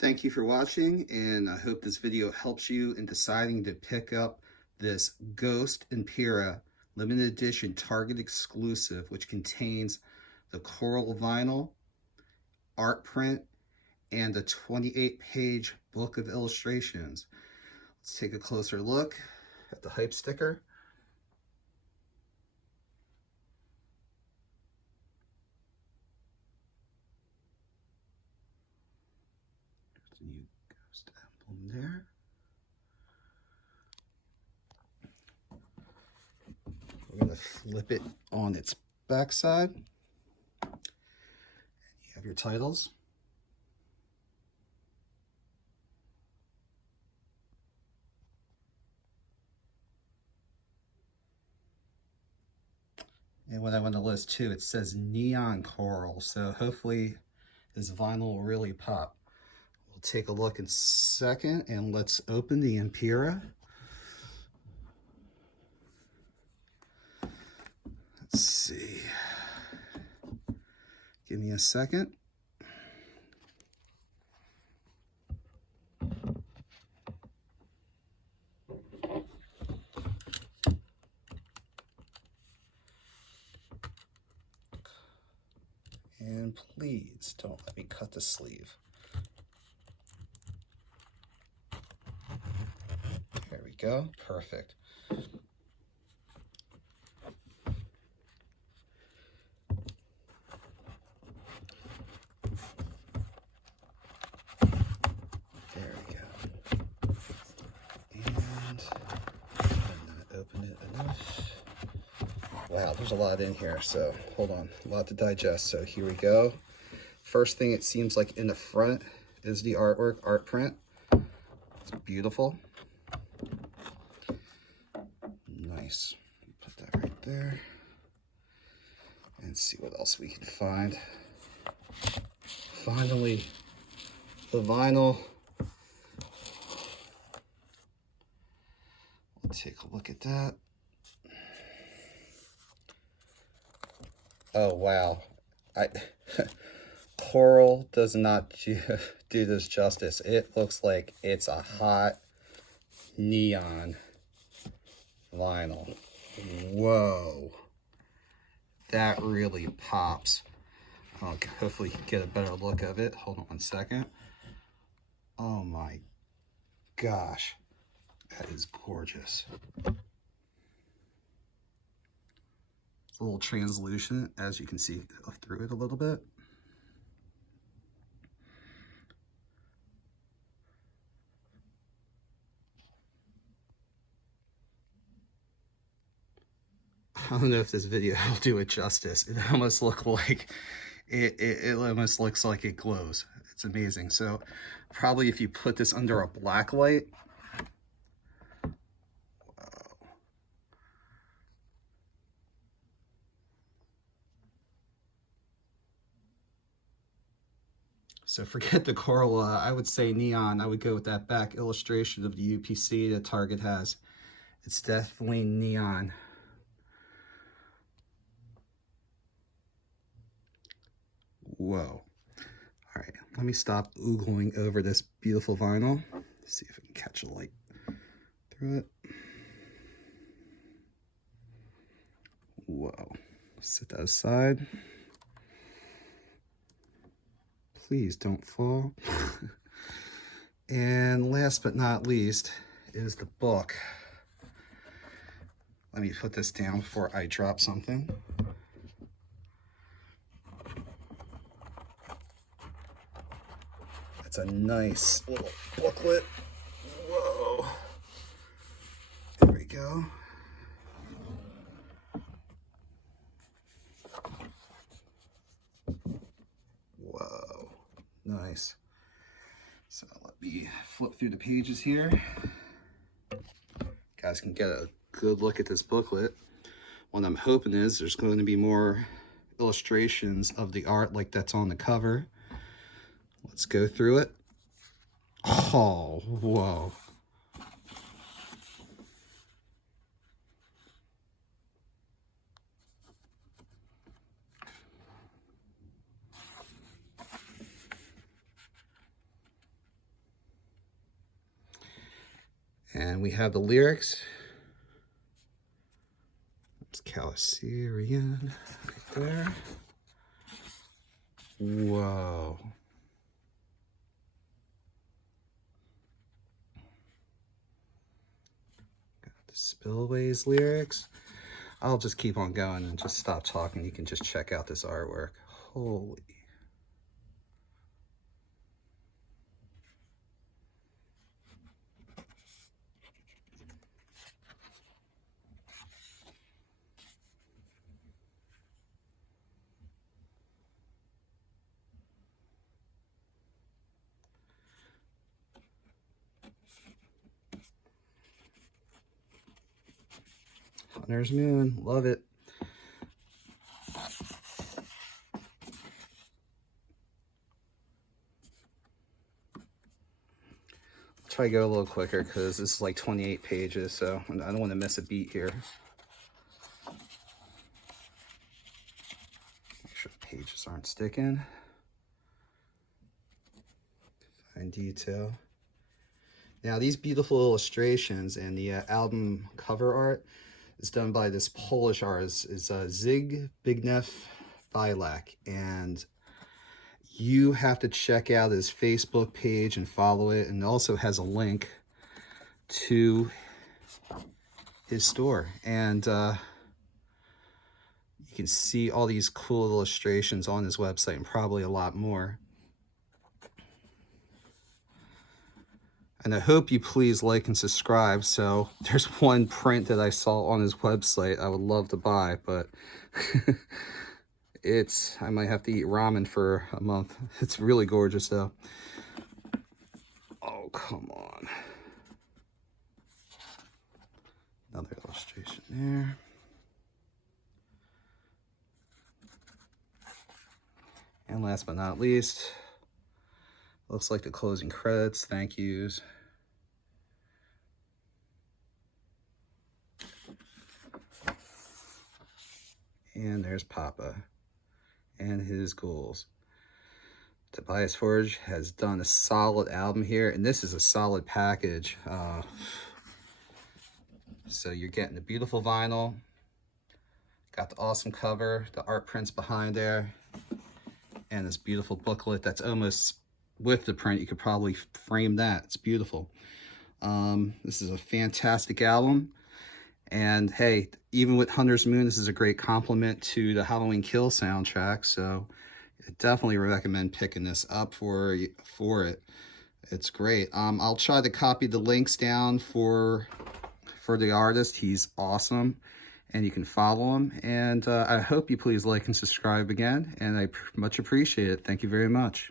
Thank you for watching, and I hope this video helps you in deciding to pick up this Ghost Impera limited edition Target exclusive, which contains the coral vinyl, art print, and a 28-page book of illustrations. Let's take a closer look at the hype sticker. There's the new Ghost emblem there. We're going to flip it on its backside. And you have your titles. And what I want to list too, it says neon coral, so hopefully this vinyl will really pop. We'll take a look in a second, and let's open the Impera. Let's see. Give me a second. And please don't let me cut the sleeve. There we go. Perfect. There we go. And I'm not open it enough. Wow, there's a lot in here, so hold on, a lot to digest. So here we go. First thing it seems like in the front is the artwork, art print. It's beautiful. Nice. Put that right there. And see what else we can find. Finally, the vinyl. We'll take a look at that. Oh wow, coral does not do this justice. It looks like it's a hot neon vinyl. Whoa, that really pops. Okay, hopefully you can get a better look of it. Hold on one second. Oh my gosh, that is gorgeous. A little translucent, as you can see through it a little bit. I don't know if this video will do it justice. It almost looks like it almost looks like it glows. It's amazing. So probably if you put this under a black light, so forget the coral. I would say neon. I would go with that back illustration of the UPC that Target has. It's definitely neon. Whoa. All right, let me stop oogling over this beautiful vinyl. See if I can catch a light through it. Whoa. Set that aside. Please don't fall. And last but not least is the book. Let me put this down before I drop something. It's a nice little booklet. Whoa. There we go. Whoa. Nice. So let me flip through the pages here. You guys can get a good look at this booklet. What I'm hoping is there's going to be more illustrations of the art like that's on the cover. Let's go through it. Oh, whoa. And we have the lyrics. It's Calicerian right there. Whoa. Got the Spillways lyrics. I'll just keep on going and just stop talking. You can just check out this artwork. Holy. Hunter's Moon, love it. Try to go a little quicker because this is like 28 pages, so I don't want to miss a beat here. Make sure the pages aren't sticking. Fine detail. Now these beautiful illustrations and the album cover art is done by this Polish artist, is Zbigniew Bilak, and you have to check out his Facebook page and follow it, and also has a link to his store, and you can see all these cool illustrations on his website and probably a lot more. And I hope you please like and subscribe. So there's one print that I saw on his website I would love to buy, but I might have to eat ramen for a month. It's really gorgeous though. Oh, come on. Another illustration there. And last but not least, looks like the closing credits, thank yous. And there's Papa and his ghouls. Tobias Forge has done a solid album here, and this is a solid package. So you're getting the beautiful vinyl, got the awesome cover, the art prints behind there, and this beautiful booklet that's almost with the print. You could probably frame that. It's beautiful. This is a fantastic album. And hey, even with Hunter's Moon, this is a great compliment to the Halloween Kill soundtrack. So I definitely recommend picking this up for it. It's great. I'll try to copy the links down for the artist. He's awesome, and you can follow him. And I hope you please like and subscribe again, and I much appreciate it. Thank you very much.